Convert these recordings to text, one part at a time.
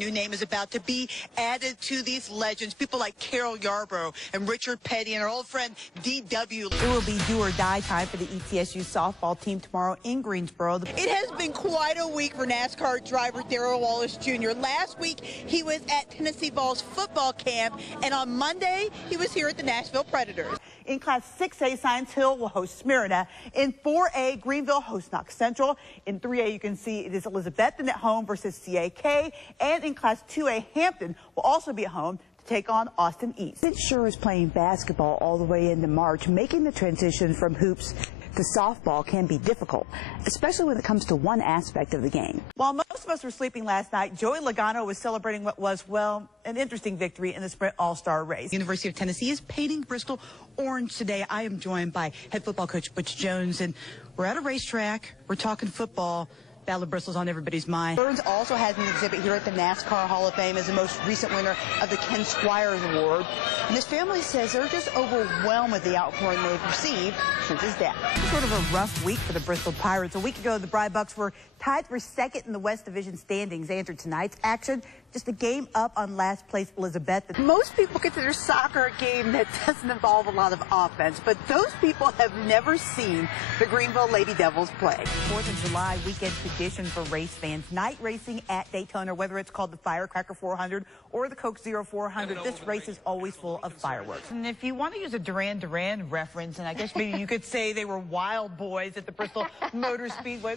new name is about to be added to these legends. People like Carol Yarbrough and Richard Petty and our old friend D.W. It will be do or die time for the ETSU softball team tomorrow in Greensboro. It has been quite a week for NASCAR driver Darrell Wallace Jr. Last week, he was at Tennessee Vols football camp, and on Monday, he was here at the Nashville Predators. In Class 6A, Science Hill will host Smyrna. In 4A, Greenville hosts Knox Central. In 3A, you can see it is Elizabethton at home versus CAK. And in Class 2A, Hampton will also be at home to take on Austin East. It sure is playing basketball all the way into March. Making the transition from hoops to softball can be difficult, especially when it comes to one aspect of the game. While most of us were sleeping last night, Joey Logano was celebrating what was, well, an interesting victory in the Sprint All-Star race. University of Tennessee is painting Bristol orange today. I am joined by head football coach Butch Jones, and we're at a racetrack. We're talking football. Battle of Bristol's on everybody's mind. Burns also has an exhibit here at the NASCAR Hall of Fame as the most recent winner of the Ken Squires Award. And his family says they're just overwhelmed with the outpouring they've received since his death. Sort of a rough week for the Bristol Pirates. A week ago, the Bry Bucks were tied for second in the West Division standings. Entered tonight's action, just a game up on last place Elizabeth. Most people consider soccer a game that doesn't involve a lot of offense, but those people have never seen the Greenville Lady Devils play. 4th of July weekend tradition for race fans. Night racing at Daytona, whether it's called the Firecracker 400 or the Coke Zero 400, this race is always full of fireworks. And if you want to use a Duran Duran reference, and I guess maybe you could say they were wild boys at the Bristol Motor Speedway.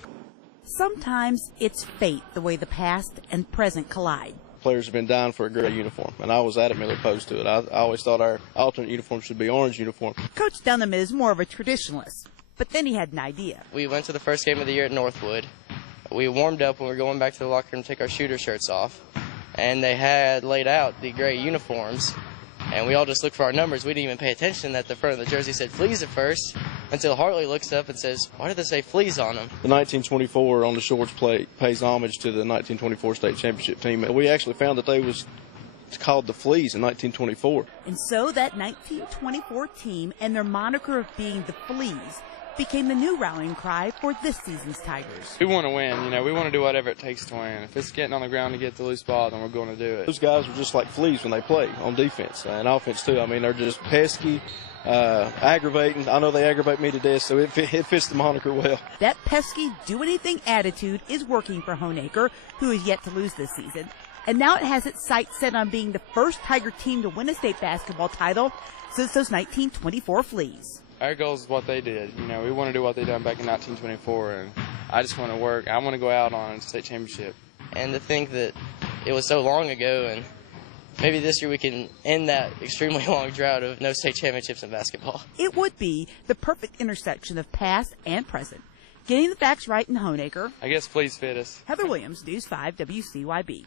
Sometimes it's fate, the way the past and present collide. Players have been dying for a gray uniform, and I was adamantly opposed to it. I always thought our alternate uniform should be orange uniform. Coach Dunham is more of a traditionalist, but then he had an idea. We went to the first game of the year at Northwood. We warmed up when we were going back to the locker room to take our shooter shirts off, and they had laid out the gray uniforms, and we all just looked for our numbers. We didn't even pay attention that the front of the jersey said Fleas at first, until Hartley looks up and says, why did they say Fleas on them? The 1924 on the shorts pays homage to the 1924 state championship team. We actually found that they was called the Fleas in 1924. And so that 1924 team and their moniker of being the Fleas became the new rallying cry for this season's Tigers. We want to win, we want to do whatever it takes to win. If it's getting on the ground to get the loose ball, then we're going to do it. Those guys are just like fleas when they play on defense and offense too. I mean, they're just pesky, aggravating. I know they aggravate me to death, so it fits the moniker well. That pesky, do-anything attitude is working for Honaker, who is yet to lose this season. And now it has its sights set on being the first Tiger team to win a state basketball title since those 1924 Fleas. Our goal is what they did. We want to do what they done back in 1924, and I just want to work. I want to go out on a state championship. And to think that it was so long ago, and maybe this year we can end that extremely long drought of no state championships in basketball. It would be the perfect intersection of past and present. Getting the facts right in Honaker. I guess Fleas fit us. Heather Williams, News 5 WCYB.